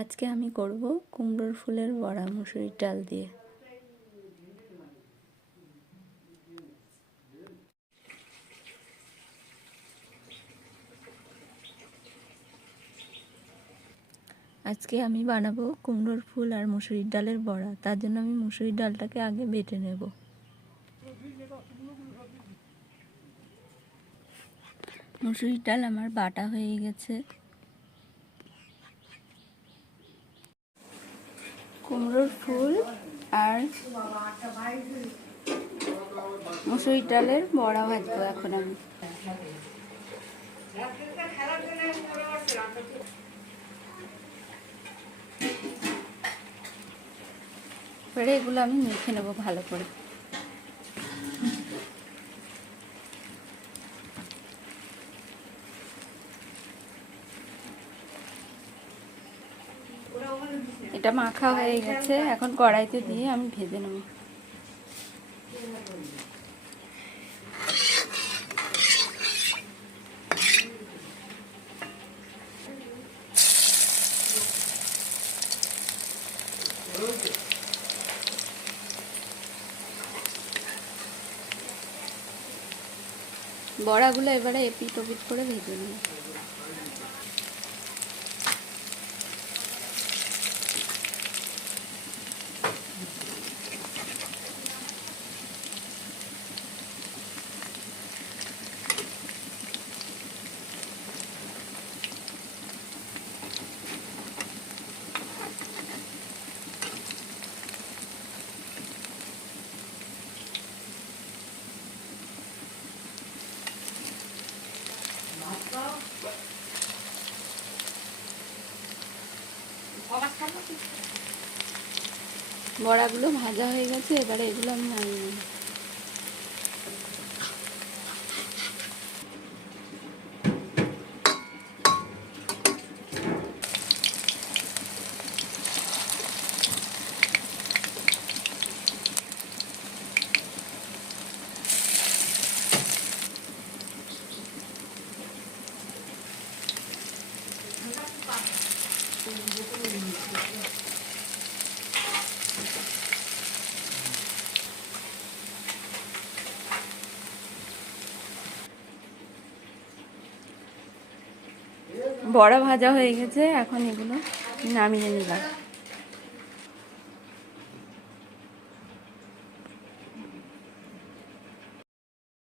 আজকে আমি করব কুমড়োর ফুলের বড়া মুসুরির ডাল দিয়ে। আজকে আমি বানাবো কুমড়োর ফুল আর মুসুরির ডালের বড়া। তার জন্য আমি মুসুরির ডালটাকে আগে বেটে নেব। মুসুরির ডাল আমার বাটা হয়ে গেছে। কুমড়োর ফুল আর মুসুরি ডালের বড়া ভাজবো এখন আমি। এবারে এগুলো আমি মেখে নেব ভালো করে। এটা মাখা হয়ে গেছে। এখন কড়াইতে দিয়ে আমি ভেজে নেব। বড়াগুলো এবারে এপিট ওপিট করে ভেজে নেব। বড়াগুলো ভাজা হয়ে গেছে এবারে এগুলো আমি নামিয়ে নেব। বড়া ভাজা হয়ে গেছে এখন এগুলো নামিয়ে নিলাম।